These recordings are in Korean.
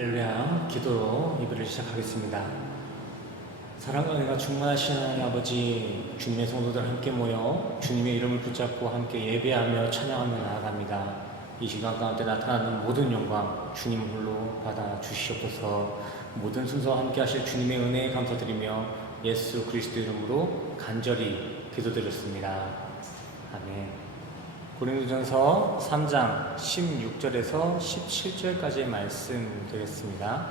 할렐루야, 기도로 예배를 시작하겠습니다. 사랑과 은혜가 충만하신 하나님 아버지, 주님의 성도들 함께 모여 주님의 이름을 붙잡고 함께 예배하며 찬양하며 나아갑니다. 이 시간 가운데 나타나는 모든 영광 주님 홀로 받아 주시옵소서. 모든 순서와 함께 하실 주님의 은혜에 감사드리며 예수 그리스도 이름으로 간절히 기도드렸습니다. 아멘. 고린도전서 3장 16절에서 17절까지의 말씀 드리겠습니다.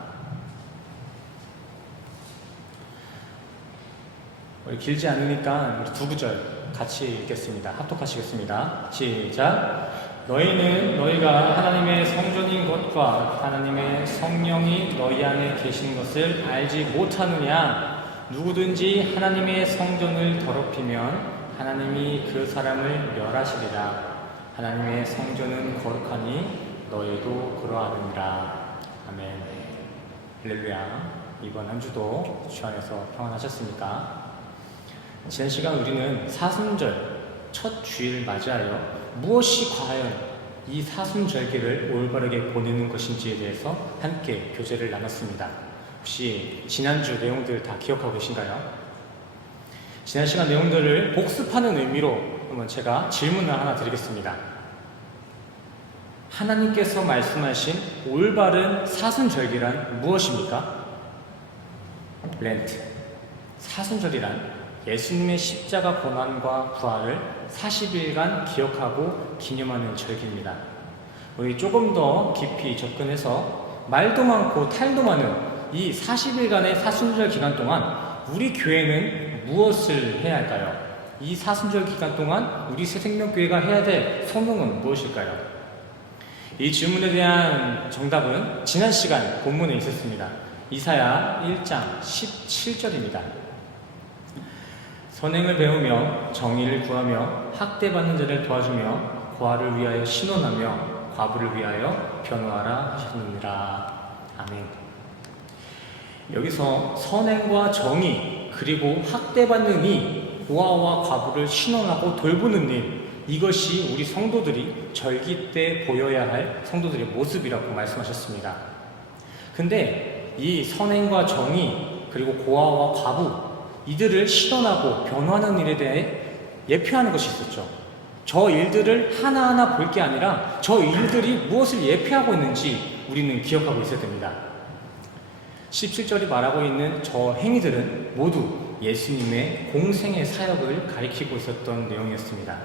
우리 길지 않으니까 우리 두 구절 같이 읽겠습니다. 합독하시겠습니다. 시작. 너희는 너희가 하나님의 성전인 것과 하나님의 성령이 너희 안에 계신 것을 알지 못하느냐? 누구든지 하나님의 성전을 더럽히면 하나님이 그 사람을 멸하시리라. 하나님의 성전은 거룩하니 너희도 그러하느니라. 아멘. 할렐루야. 이번 한 주도 주 안에서 평안하셨습니까? 지난 시간 우리는 사순절 첫 주일 맞이하여 무엇이 과연 이 사순절기를 올바르게 보내는 것인지에 대해서 함께 교제를 나눴습니다. 혹시 지난주 내용들 다 기억하고 계신가요? 지난 시간 내용들을 복습하는 의미로 한번 제가 질문을 하나 드리겠습니다. 하나님께서 말씀하신 올바른 사순절기란 무엇입니까? 렌트. 사순절이란 예수님의 십자가 고난과 부활을 40일간 기억하고 기념하는 절기입니다. 우리 조금 더 깊이 접근해서 말도 많고 탈도 많은 이 40일간의 사순절 기간 동안 우리 교회는 무엇을 해야 할까요? 이 사순절 기간 동안 우리 새생명교회가 해야 될 성경은 무엇일까요? 이 질문에 대한 정답은 지난 시간 본문에 있었습니다. 이사야 1장 17절입니다. 선행을 배우며 정의를 구하며 학대받는 자를 도와주며 고아를 위하여 신원하며 과부를 위하여 변호하라 하셨느니라. 아멘. 여기서 선행과 정의 그리고 학대받는 이 고아와 과부를 신원하고 돌보는 일, 이것이 우리 성도들이 절기 때 보여야 할 성도들의 모습이라고 말씀하셨습니다. 근데 이 선행과 정의 그리고 고아와 과부, 이들을 신원하고 변호하는 일에 대해 예표하는 것이 있었죠. 저 일들을 하나하나 볼 게 아니라 저 일들이 무엇을 예표하고 있는지 우리는 기억하고 있어야 됩니다. 17절이 말하고 있는 저 행위들은 모두 예수님의 공생의 사역을 가리키고 있었던 내용이었습니다.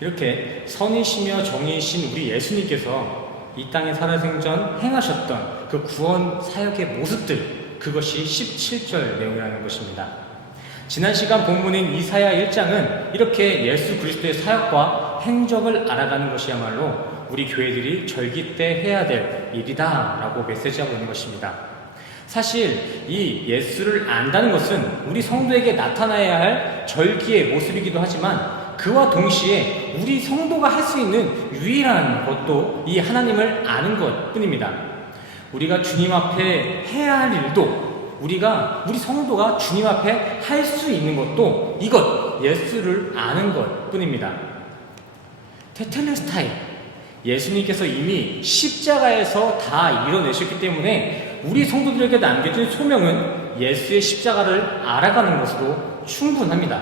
이렇게 선이시며 정의이신 우리 예수님께서 이 땅에 살아생전 행하셨던 그 구원 사역의 모습들, 그것이 17절 내용이라는 것입니다. 지난 시간 본문인 이사야 1장은 이렇게 예수 그리스도의 사역과 행적을 알아가는 것이야말로 우리 교회들이 절기 때 해야 될 일이다 라고 메시지하고 있는 것입니다. 사실 이 예수를 안다는 것은 우리 성도에게 나타나야 할 절기의 모습이기도 하지만 그와 동시에 우리 성도가 할 수 있는 유일한 것도 이 하나님을 아는 것 뿐입니다. 우리가 주님 앞에 해야 할 일도 우리 성도가 주님 앞에 할 수 있는 것도 이것, 예수를 아는 것 뿐입니다. 테텔레스타이, 예수님께서 이미 십자가에서 다 이뤄내셨기 때문에 우리 성도들에게 남겨진 소명은 예수의 십자가를 알아가는 것으로 충분합니다.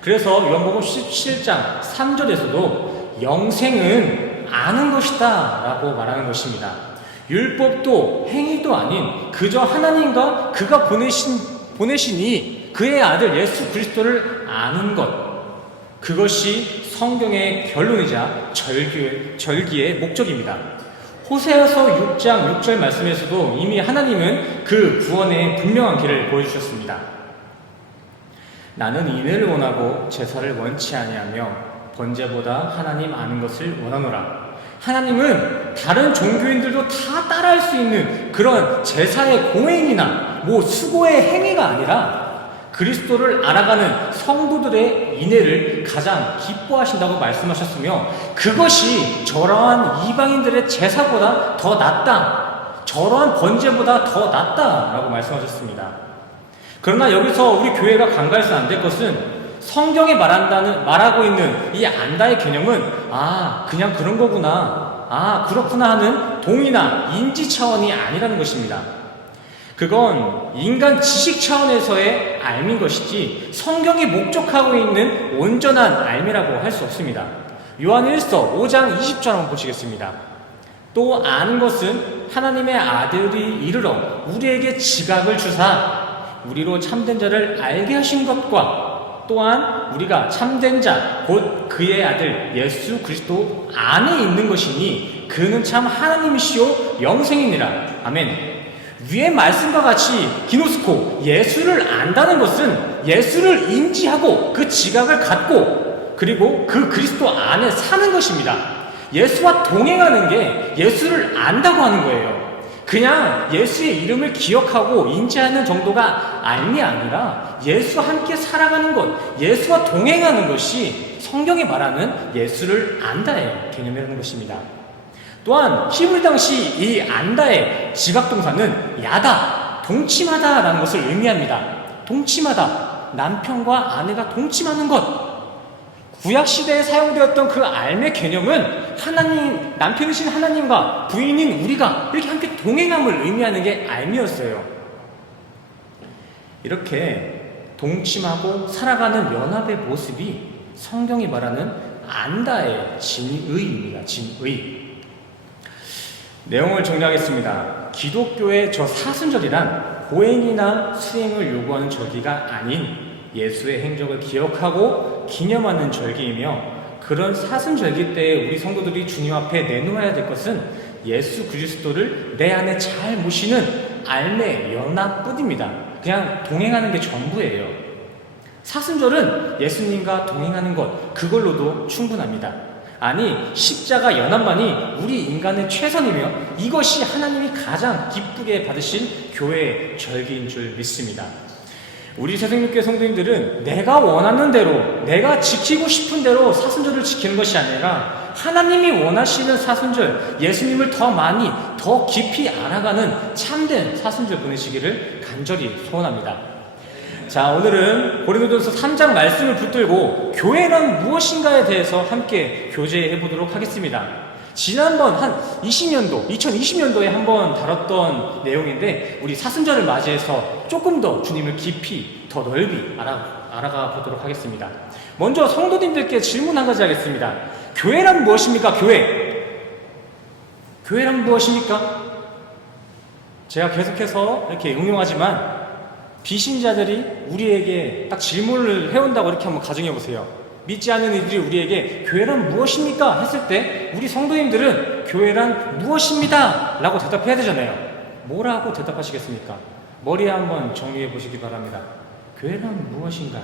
그래서 요한복음 17장 3절에서도 영생은 아는 것이다 라고 말하는 것입니다. 율법도 행위도 아닌 그저 하나님과 그가 보내시니 그의 아들 예수 그리스도를 아는 것, 그것이 성경의 결론이자 절기의 목적입니다. 호세아서 6장 6절 말씀에서도 이미 하나님은 그 구원의 분명한 길을 보여주셨습니다. 나는 인을 원하고 제사를 원치 아니하며 번제보다 하나님 아는 것을 원하노라. 하나님은 다른 종교인들도 다 따라할 수 있는 그런 제사의 공행이나 수고의 행위가 아니라 그리스도를 알아가는 성도들의 인애를 가장 기뻐하신다고 말씀하셨으며 그것이 저러한 이방인들의 제사보다 더 낫다, 저러한 번제보다 더 낫다라고 말씀하셨습니다. 그러나 여기서 우리 교회가 간과해서는 안 될 것은 성경이 말하고 있는 이 안다의 개념은 그냥 그런 거구나, 그렇구나 하는 동의나 인지 차원이 아니라는 것입니다. 그건 인간 지식 차원에서의 알미인 것이지 성경이 목적하고 있는 온전한 알미라고 할 수 없습니다. 요한 1서 5장 20절 한번 보시겠습니다. 또 아는 것은 하나님의 아들이 이르러 우리에게 지각을 주사 우리로 참된 자를 알게 하신 것과 또한 우리가 참된 자 곧 그의 아들 예수 그리스도 안에 있는 것이니 그는 참 하나님이시요 영생이니라. 아멘. 위의 말씀과 같이 기노스코 예수를 안다는 것은 예수를 인지하고 그 지각을 갖고 그리고 그 그리스도 안에 사는 것입니다. 예수와 동행하는 게 예수를 안다고 하는 거예요. 그냥 예수의 이름을 기억하고 인지하는 정도가 알미 아니라 예수와 함께 살아가는 것, 예수와 동행하는 것이 성경이 말하는 예수를 안다의 개념이라는 것입니다. 또한 히브리 당시 이 안다의 지각동사는 야다, 동침하다라는 것을 의미합니다. 동침하다, 남편과 아내가 동침하는 것. 구약시대에 사용되었던 그 알의 개념은 하나님, 남편이신 하나님과 부인인 우리가 이렇게 함께 동행함을 의미하는 게 알미였어요. 이렇게 동침하고 살아가는 연합의 모습이 성경이 말하는 안다의 진의입니다. 진의. 내용을 정리하겠습니다. 기독교의 저 사순절이란 보행이나 수행을 요구하는 절기가 아닌 예수의 행적을 기억하고 기념하는 절기이며 그런 사순절기 때에 우리 성도들이 주님 앞에 내놓아야 될 것은 예수 그리스도를 내 안에 잘 모시는 알매 연합뿐입니다. 그냥 동행하는 게 전부예요. 사순절은 예수님과 동행하는 것, 그걸로도 충분합니다. 아니, 십자가 연합만이 우리 인간의 최선이며 이것이 하나님이 가장 기쁘게 받으신 교회의 절기인 줄 믿습니다. 우리 새생명교회 성도님들은 내가 원하는 대로, 내가 지키고 싶은 대로 사순절을 지키는 것이 아니라 하나님이 원하시는 사순절, 예수님을 더 많이, 더 깊이 알아가는 참된 사순절 보내시기를 간절히 소원합니다. 자, 오늘은 고린도전서 3장 말씀을 붙들고 교회란 무엇인가에 대해서 함께 교제해 보도록 하겠습니다. 지난번 한 2020년도에 한번 다뤘던 내용인데 우리 사순절을 맞이해서 조금 더 주님을 깊이, 더 넓이 알아가 보도록 하겠습니다. 먼저 성도님들께 질문 한 가지 하겠습니다. 교회란 무엇입니까? 교회란 무엇입니까? 제가 계속해서 이렇게 응용하지만 비신자들이 우리에게 딱 질문을 해온다고 이렇게 한번 가정해 보세요. 믿지 않는 이들이 우리에게 교회란 무엇입니까? 했을 때 우리 성도님들은 교회란 무엇입니다 라고 대답해야 되잖아요. 뭐라고 대답하시겠습니까? 머리에 한번 정리해 보시기 바랍니다. 교회란 무엇인가?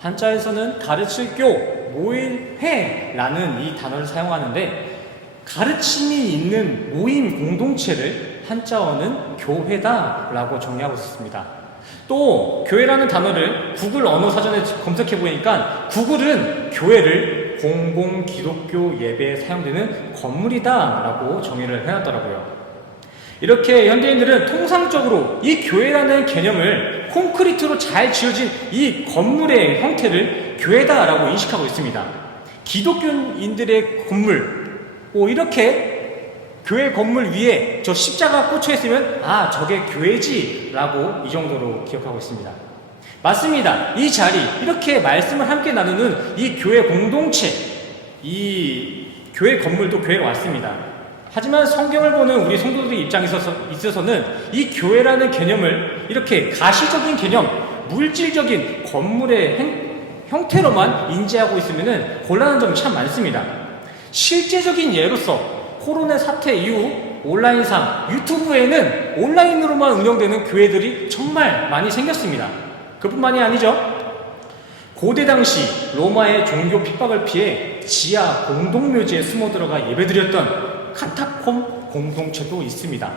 한자에서는 가르칠 교, 모일, 회라는 이 단어를 사용하는데 가르침이 있는 모임 공동체를 한자어는 교회다라고 정의하고 있습니다. 또 교회라는 단어를 구글 언어 사전에 검색해 보니까 구글은 교회를 공공 기독교 예배에 사용되는 건물이다라고 정의를 해놨더라고요. 이렇게 현대인들은 통상적으로 이 교회라는 개념을 콘크리트로 잘 지어진 이 건물의 형태를 교회다라고 인식하고 있습니다. 기독교인들의 건물, 이렇게 교회 건물 위에 저 십자가 꽂혀 있으면 저게 교회지 라고 이 정도로 기억하고 있습니다. 맞습니다. 이 자리, 이렇게 말씀을 함께 나누는 이 교회 공동체, 이 교회 건물도 교회로 왔습니다. 하지만 성경을 보는 우리 성도들의 입장에 있어서는 이 교회라는 개념을 이렇게 가시적인 개념, 물질적인 건물의 형태로만 인지하고 있으면 곤란한 점이 참 많습니다. 실제적인 예로서 코로나 사태 이후 온라인상 유튜브에는 온라인으로만 운영되는 교회들이 정말 많이 생겼습니다. 그뿐만이 아니죠. 고대 당시 로마의 종교 핍박을 피해 지하 공동묘지에 숨어 들어가 예배드렸던 카타콤 공동체도 있습니다.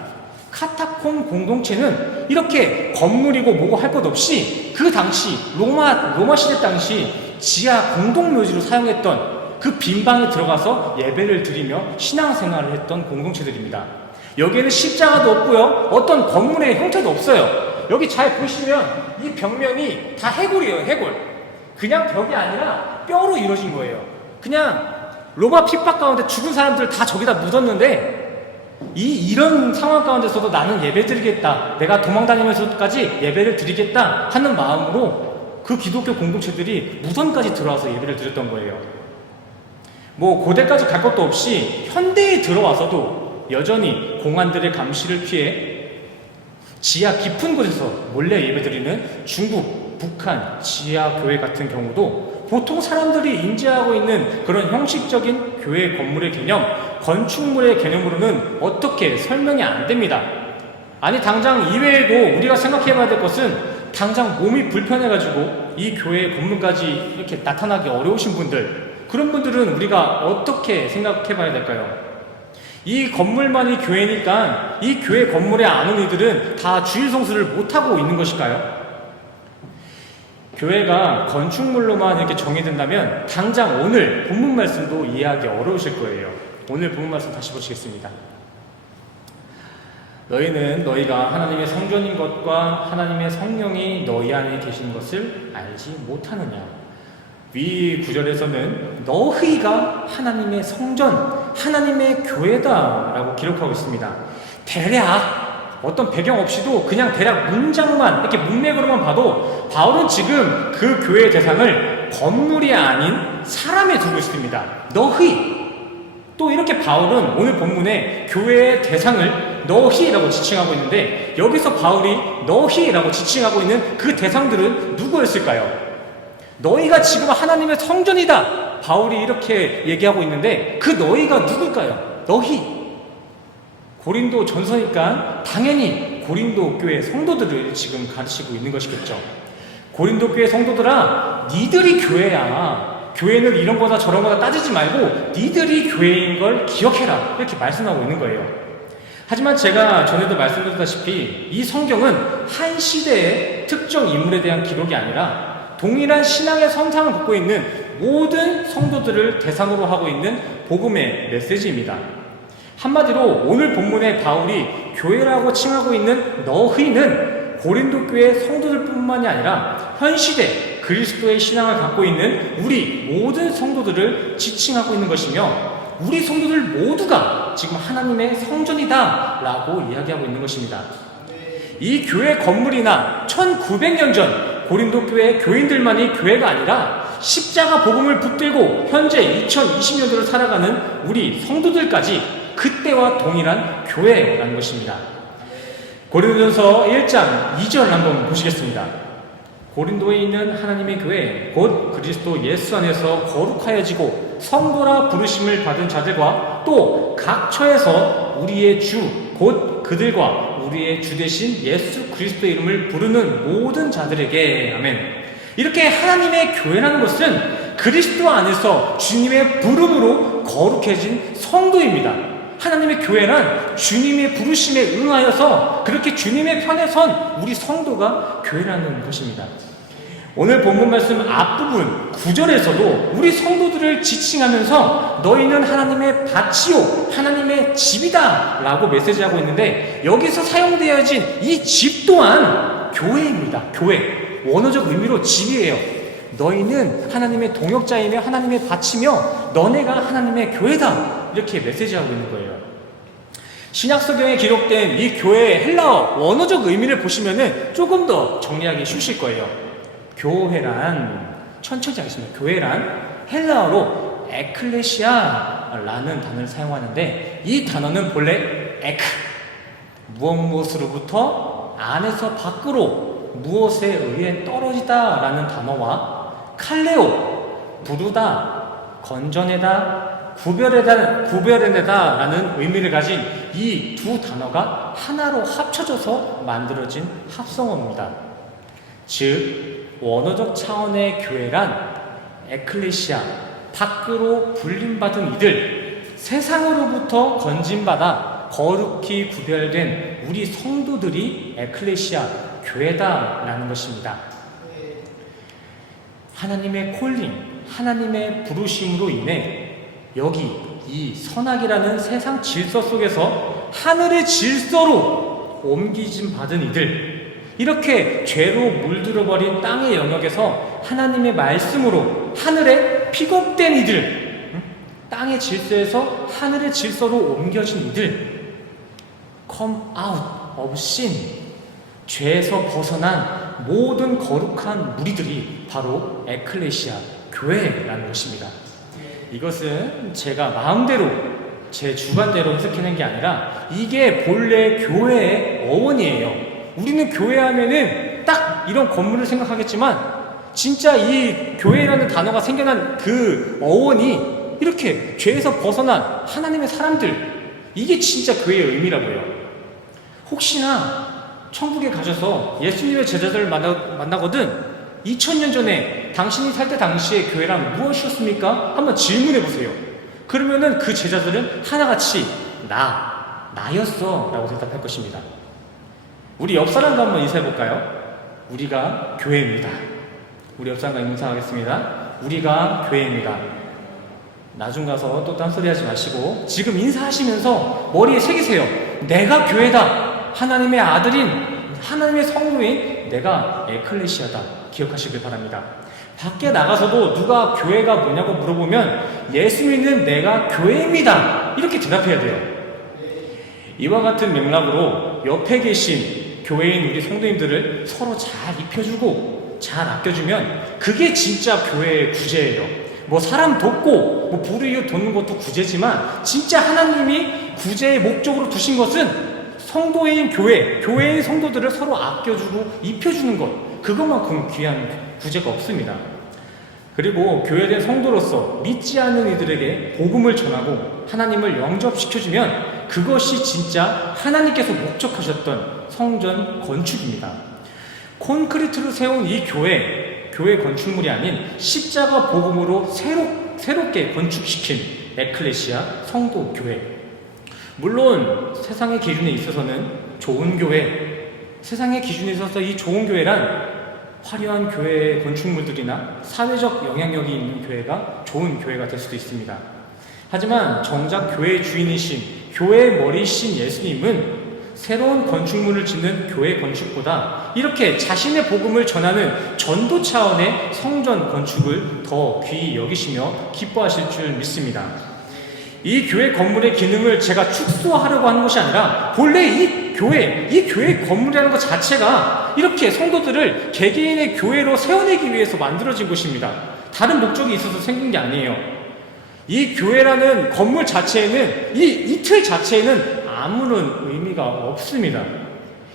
카타콤 공동체는 이렇게 건물이고 뭐고 할 것 없이 그 당시 로마 시대 당시 지하 공동묘지로 사용했던 그 빈방에 들어가서 예배를 드리며 신앙생활을 했던 공동체들입니다. 여기에는 십자가도 없고요. 어떤 건물의 형태도 없어요. 여기 잘 보시면 이 벽면이 다 해골이에요. 해골. 그냥 벽이 아니라 뼈로 이루어진 거예요. 그냥 로마 핍박 가운데 죽은 사람들 다 저기다 묻었는데 이런 상황 가운데서도 나는 예배 드리겠다, 내가 도망다니면서까지 예배를 드리겠다 하는 마음으로 그 기독교 공동체들이 무덤까지 들어와서 예배를 드렸던 거예요. 뭐 고대까지 갈 것도 없이 현대에 들어와서도 여전히 공안들의 감시를 피해 지하 깊은 곳에서 몰래 예배드리는 중국, 북한 지하 교회 같은 경우도 보통 사람들이 인지하고 있는 그런 형식적인 교회 건물의 개념, 건축물의 개념으로는 어떻게 설명이 안 됩니다. 아니 당장 이외에도 우리가 생각해 봐야 될 것은 당장 몸이 불편해가지고 이 교회 건물까지 이렇게 나타나기 어려우신 분들, 그런 분들은 우리가 어떻게 생각해 봐야 될까요? 이 건물만이 교회니까 이 교회 건물에 안 온 이들은 다 주일 성수를 못하고 있는 것일까요? 교회가 건축물로만 이렇게 정의된다면 당장 오늘 본문 말씀도 이해하기 어려우실 거예요. 오늘 본문 말씀 다시 보시겠습니다. 너희는 너희가 하나님의 성전인 것과 하나님의 성령이 너희 안에 계신 것을 알지 못하느냐. 위 구절에서는 너희가 하나님의 성전, 하나님의 교회다 라고 기록하고 있습니다. 대략 어떤 배경 없이도 그냥 대략 문장만 이렇게 문맥으로만 봐도 바울은 지금 그 교회의 대상을 건물이 아닌 사람에 두고 있습니다. 너희. 또 이렇게 바울은 오늘 본문에 교회의 대상을 너희라고 지칭하고 있는데 여기서 바울이 너희라고 지칭하고 있는 그 대상들은 누구였을까요? 너희가 지금 하나님의 성전이다, 바울이 이렇게 얘기하고 있는데 그 너희가 누굴까요? 너희. 고린도 전서니까 당연히 고린도 교회 성도들을 지금 가르치고 있는 것이겠죠. 고린도 교회 성도들아, 니들이 교회야. 교회는 이런 거다 저런 거다 따지지 말고 니들이 교회인 걸 기억해라, 이렇게 말씀하고 있는 거예요. 하지만 제가 전에도 말씀드렸다시피 이 성경은 한 시대의 특정 인물에 대한 기록이 아니라 동일한 신앙의 선상을 걷고 있는 모든 성도들을 대상으로 하고 있는 복음의 메시지입니다. 한마디로 오늘 본문에 바울이 교회라고 칭하고 있는 너희는 고린도 교회 성도들뿐만이 아니라 현 시대 그리스도의 신앙을 갖고 있는 우리 모든 성도들을 지칭하고 있는 것이며 우리 성도들 모두가 지금 하나님의 성전이다 라고 이야기하고 있는 것입니다. 이 교회 건물이나 1900년 전 고린도 교회 교인들만이 교회가 아니라 십자가 복음을 붙들고 현재 2020년도를 살아가는 우리 성도들까지 그때와 동일한 교회라는 것입니다. 고린도전서 1장 2절 한번 보시겠습니다. 고린도에 있는 하나님의 교회 곧 그리스도 예수 안에서 거룩하여지고 성도라 부르심을 받은 자들과 또 각 처에서 우리의 주 곧 그들과 우리의 주 되신 예수 그리스도의 이름을 부르는 모든 자들에게 아멘. 이렇게 하나님의 교회라는 것은 그리스도 안에서 주님의 부름으로 거룩해진 성도입니다. 하나님의 교회란 주님의 부르심에 응하여서 그렇게 주님의 편에 선 우리 성도가 교회라는 것입니다. 오늘 본문 말씀 앞부분 9절에서도 우리 성도들을 지칭하면서 너희는 하나님의 밭이요 하나님의 집이다 라고 메시지하고 있는데 여기서 사용되어진 이 집 또한 교회입니다. 교회. 원어적 의미로 집이에요. 너희는 하나님의 동역자이며 하나님의 밭이며 너네가 하나님의 교회다, 이렇게 메시지하고 있는 거예요. 신약성경에 기록된 이 교회의 헬라어 원어적 의미를 보시면은 조금 더 정리하기 쉬우실 거예요. 교회란, 천천히 하겠습니다. 교회란 헬라어로 에클레시아라는 단어를 사용하는데 이 단어는 본래 에크, 무엇으로부터 안에서 밖으로 무엇에 의해 떨어지다 라는 단어와 칼레오, 부르다, 건져내다, 구별해내다 라는 의미를 가진 이 두 단어가 하나로 합쳐져서 만들어진 합성어입니다. 즉 원어적 차원의 교회란 에클레시아, 밖으로 불림받은 이들, 세상으로부터 건진받아 거룩히 구별된 우리 성도들이 에클레시아, 교회다라는 것입니다. 하나님의 콜링, 하나님의 부르심으로 인해 여기 이 선악이라는 세상 질서 속에서 하늘의 질서로 옮기짐 받은 이들, 이렇게 죄로 물들어버린 땅의 영역에서 하나님의 말씀으로 하늘에 픽업된 이들, 땅의 질서에서 하늘의 질서로 옮겨진 이들, come out of sin, 죄에서 벗어난 모든 거룩한 무리들이 바로 에클레시아, 교회라는 것입니다. 이것은 제가 마음대로 제 주관대로 해석하는 게 아니라 이게 본래 교회의 어원이에요. 우리는 교회 하면은 딱 이런 건물을 생각하겠지만 진짜 이 교회라는 단어가 생겨난 그 어원이 이렇게 죄에서 벗어난 하나님의 사람들, 이게 진짜 교회의 의미라고요. 혹시나 천국에 가셔서 예수님의 제자들을 만나거든 2000년 전에 당신이 살 때 당시의 교회란 무엇이었습니까? 한번 질문해 보세요. 그러면은 그 제자들은 하나같이 나였어 라고 대답할 것입니다. 우리 옆 사람과 한번 인사해 볼까요? 우리가 교회입니다. 우리 옆 사람과 인사하겠습니다. 우리가 교회입니다. 나중 가서 또 딴소리 하지 마시고 지금 인사하시면서 머리에 새기세요. 내가 교회다. 하나님의 아들인, 하나님의 성도인 내가 에클레시아다. 기억하시길 바랍니다. 밖에 나가서도 누가 교회가 뭐냐고 물어보면 예수 믿는 내가 교회입니다. 이렇게 대답해야 돼요. 이와 같은 맥락으로 옆에 계신 교회인 우리 성도님들을 서로 잘 입혀주고 잘 아껴주면 그게 진짜 교회의 구제예요. 뭐 사람 돕고 뭐 불의유 돕는 것도 구제지만 진짜 하나님이 구제의 목적으로 두신 것은 성도인 교회인 성도들을 서로 아껴주고 입혀주는 것, 그것만큼 귀한 구제가 없습니다. 그리고 교회된 성도로서 믿지 않는 이들에게 복음을 전하고 하나님을 영접시켜주면 그것이 진짜 하나님께서 목적하셨던 성전 건축입니다. 콘크리트로 세운 이 교회 건축물이 아닌 십자가 복음으로 새롭게 건축시킨 에클레시아 성도 교회. 물론 세상의 기준에 있어서는 좋은 교회, 세상의 기준에 있어서 이 좋은 교회란 화려한 교회 건축물들이나 사회적 영향력이 있는 교회가 좋은 교회가 될 수도 있습니다. 하지만 정작 교회의 주인이신, 교회의 머리이신 예수님은 새로운 건축물을 짓는 교회 건축보다 이렇게 자신의 복음을 전하는 전도 차원의 성전 건축을 더 귀히 여기시며 기뻐하실 줄 믿습니다. 이 교회 건물의 기능을 제가 축소하려고 하는 것이 아니라 본래 이 교회 건물이라는 것 자체가 이렇게 성도들을 개개인의 교회로 세워내기 위해서 만들어진 것입니다. 다른 목적이 있어서 생긴 게 아니에요. 이 교회라는 건물 자체에는, 이 틀 자체에는 아무런 의미가 없습니다.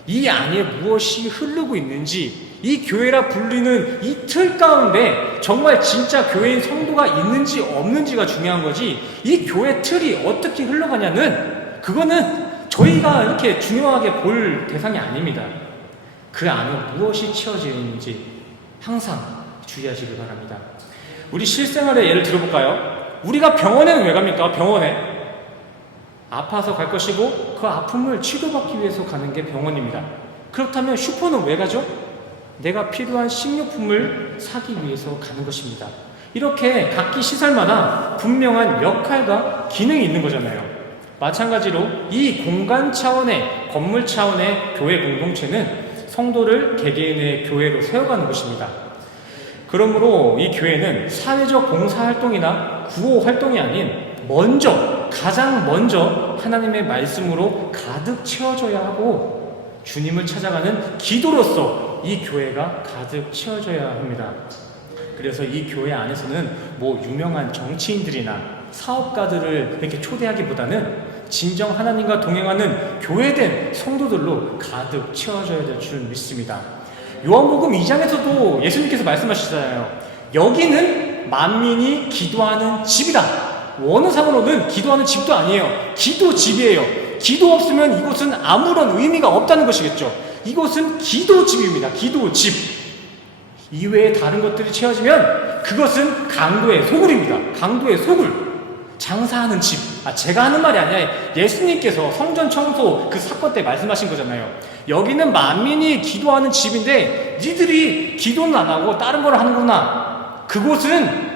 이 안에 무엇이 흐르고 있는지, 이 교회라 불리는 이 틀 가운데 정말 진짜 교회인 성도가 있는지 없는지가 중요한 거지, 이 교회 틀이 어떻게 흘러가냐는 그거는 저희가 이렇게 중요하게 볼 대상이 아닙니다. 그 안에 무엇이 채워져 있는지 항상 주의하시길 바랍니다. 우리 실생활의 예를 들어볼까요? 우리가 병원에는 왜 갑니까? 병원에 아파서 갈 것이고 그 아픔을 치료받기 위해서 가는 게 병원입니다. 그렇다면 슈퍼는 왜 가죠? 내가 필요한 식료품을 사기 위해서 가는 것입니다. 이렇게 각기 시설마다 분명한 역할과 기능이 있는 거잖아요. 마찬가지로 이 공간 차원의, 건물 차원의 교회 공동체는 성도를 개개인의 교회로 세워가는 것입니다. 그러므로 이 교회는 사회적 봉사활동이나 구호활동이 아닌 가장 먼저 하나님의 말씀으로 가득 채워져야 하고 주님을 찾아가는 기도로서 이 교회가 가득 채워져야 합니다. 그래서 이 교회 안에서는 뭐 유명한 정치인들이나 사업가들을 이렇게 초대하기보다는 진정 하나님과 동행하는 교회된 성도들로 가득 채워져야 될 줄 믿습니다. 요한복음 2장에서도 예수님께서 말씀하시잖아요. 여기는 만민이 기도하는 집이다. 원어상으로는 기도하는 집도 아니에요. 기도집이에요. 기도 없으면 이곳은 아무런 의미가 없다는 것이겠죠. 이곳은 기도집입니다. 기도집. 이외에 다른 것들이 채워지면 그것은 강도의 소굴입니다. 강도의 소굴. 장사하는 집. 제가 하는 말이 아니라 예수님께서 성전 청소 그 사건 때 말씀하신 거잖아요. 여기는 만민이 기도하는 집인데 니들이 기도는 안 하고 다른 걸 하는구나. 그곳은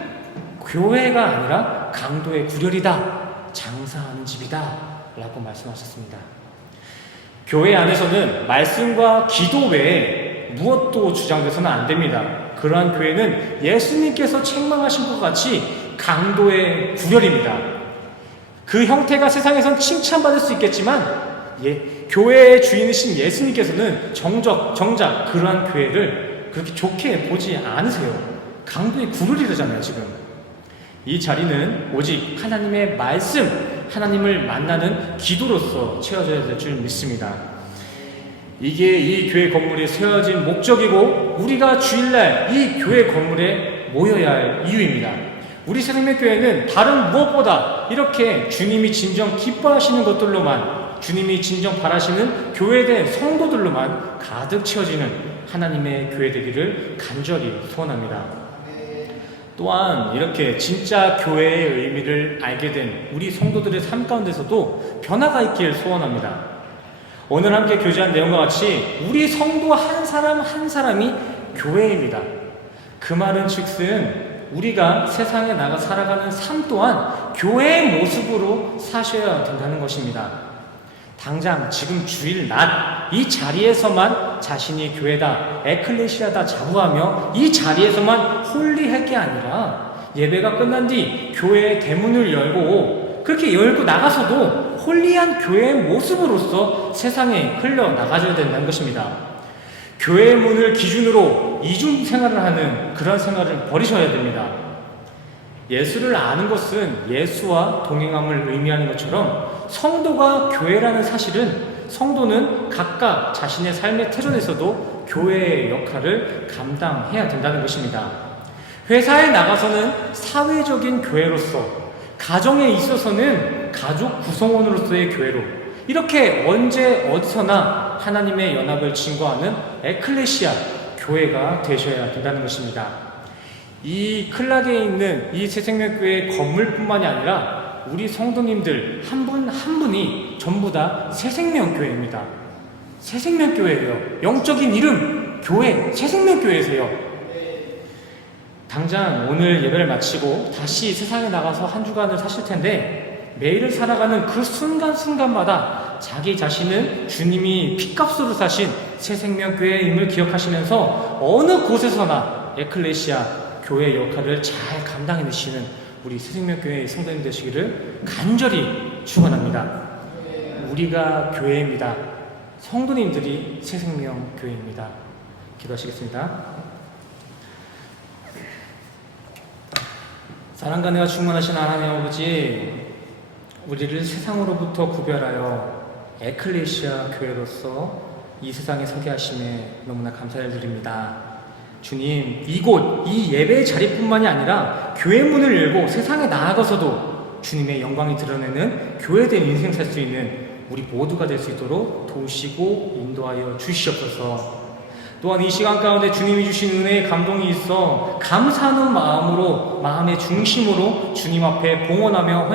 교회가 아니라 강도의 구렬이다. 장사하는 집이다. 라고 말씀하셨습니다. 교회 안에서는 말씀과 기도 외에 무엇도 주장돼서는 안 됩니다. 그러한 교회는 예수님께서 책망하신 것 같이 강도의 구별입니다. 그 형태가 세상에선 칭찬받을 수 있겠지만 교회의 주인이신 예수님께서는 정작 그러한 교회를 그렇게 좋게 보지 않으세요. 강도의 구별이라잖아요. 지금 이 자리는 오직 하나님의 말씀, 하나님을 만나는 기도로서 채워져야 될 줄 믿습니다. 이게 이 교회 건물이 세워진 목적이고 우리가 주일날 이 교회 건물에 모여야 할 이유입니다. 우리 새생명교회는 다른 무엇보다 이렇게 주님이 진정 기뻐하시는 것들로만, 주님이 진정 바라시는 교회된 성도들로만 가득 채워지는 하나님의 교회 되기를 간절히 소원합니다. 또한 이렇게 진짜 교회의 의미를 알게 된 우리 성도들의 삶 가운데서도 변화가 있길 소원합니다. 오늘 함께 교제한 내용과 같이 우리 성도 한 사람 한 사람이 교회입니다. 그 말은 즉슨 우리가 세상에 나가 살아가는 삶 또한 교회의 모습으로 사셔야 된다는 것입니다. 당장 지금 주일 낮 이 자리에서만 자신이 교회다, 에클레시아다 자부하며 이 자리에서만 홀리할 게 아니라 예배가 끝난 뒤 교회의 대문을 열고 그렇게 열고 나가서도 홀리한 교회의 모습으로서 세상에 흘러나가줘야 된다는 것입니다. 교회의 문을 기준으로 이중 생활을 하는 그런 생활을 버리셔야 됩니다. 예수를 아는 것은 예수와 동행함을 의미하는 것처럼 성도가 교회라는 사실은 성도는 각각 자신의 삶의 태전에서도 교회의 역할을 감당해야 된다는 것입니다. 회사에 나가서는 사회적인 교회로서, 가정에 있어서는 가족 구성원으로서의 교회로, 이렇게 언제 어디서나 하나님의 연합을 증거하는 에클레시아 교회가 되셔야 된다는 것입니다. 이 클락에 있는 이 새생명교회 건물뿐만이 아니라 우리 성도님들 한 분 한 분이 전부 다 새생명교회입니다. 새생명교회예요. 영적인 이름 교회 새생명교회세요. 당장 오늘 예배를 마치고 다시 세상에 나가서 한 주간을 사실 텐데 매일을 살아가는 그 순간순간마다 자기 자신은 주님이 핏값으로 사신 새생명교회임을 기억하시면서 어느 곳에서나 에클레시아 교회의 역할을 잘 감당해내시는 우리 새생명교회의 성도님 되시기를 간절히 축원합니다. 우리가 교회입니다. 성도님들이 새생명교회입니다. 기도하시겠습니다. 사랑과 은혜가 충만하신 하나님 아버지, 우리를 세상으로부터 구별하여 에클레시아 교회로서 이 세상에 서게 하심에 너무나 감사를 드립니다. 주님, 이곳 이 예배의 자리뿐만이 아니라 교회 문을 열고 세상에 나아가서도 주님의 영광이 드러내는 교회된 인생 살 수 있는 우리 모두가 될 수 있도록 도우시고 인도하여 주시옵소서. 또한 이 시간 가운데 주님이 주신 은혜의 감동이 있어 감사하는 마음으로, 마음의 중심으로 주님 앞에 봉헌하며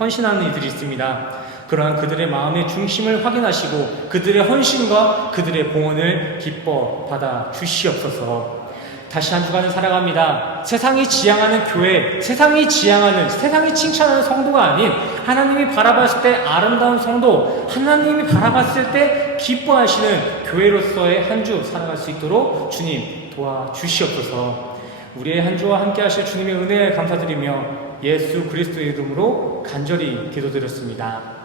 헌신하는 이들이 있습니다. 그러한 그들의 마음의 중심을 확인하시고 그들의 헌신과 그들의 봉헌을 기뻐 받아 주시옵소서. 다시 한 주간을 살아갑니다. 세상이 지향하는 교회, 세상이 칭찬하는 성도가 아닌 하나님이 바라봤을 때 아름다운 성도, 하나님이 바라봤을 때 기뻐하시는 교회로서의 한 주 살아갈 수 있도록 주님 도와주시옵소서. 우리의 한 주와 함께 하실 주님의 은혜에 감사드리며 예수 그리스도의 이름으로 간절히 기도드렸습니다.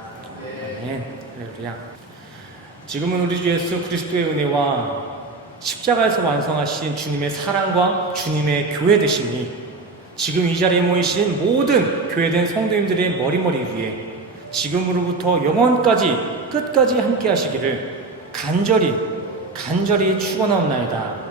아멘. 할렐루야. 지금은 우리 주 예수 그리스도의 은혜와 십자가에서 완성하신 주님의 사랑과 주님의 교회 되심이 지금 이 자리에 모이신 모든 교회된 성도님들의 머리머리 위에 지금으로부터 영원까지 끝까지 함께 하시기를 간절히 축원하옵나이다.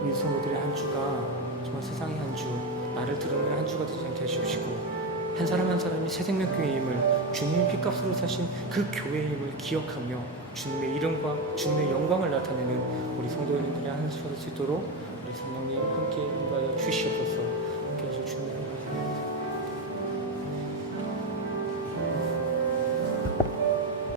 우리 성도들의 한 주가 정말 세상의 한 주, 나를 드러내는 한 주가 되지 않게 해주시고 한 사람 한 사람이 새생명교회임을, 주님의 핏값으로 사신 그 교회임을 기억하며 주님의 이름과 주님의 영광을 나타내는 우리 성도님들의 한 주가 될 수 있도록 우리 성령님 함께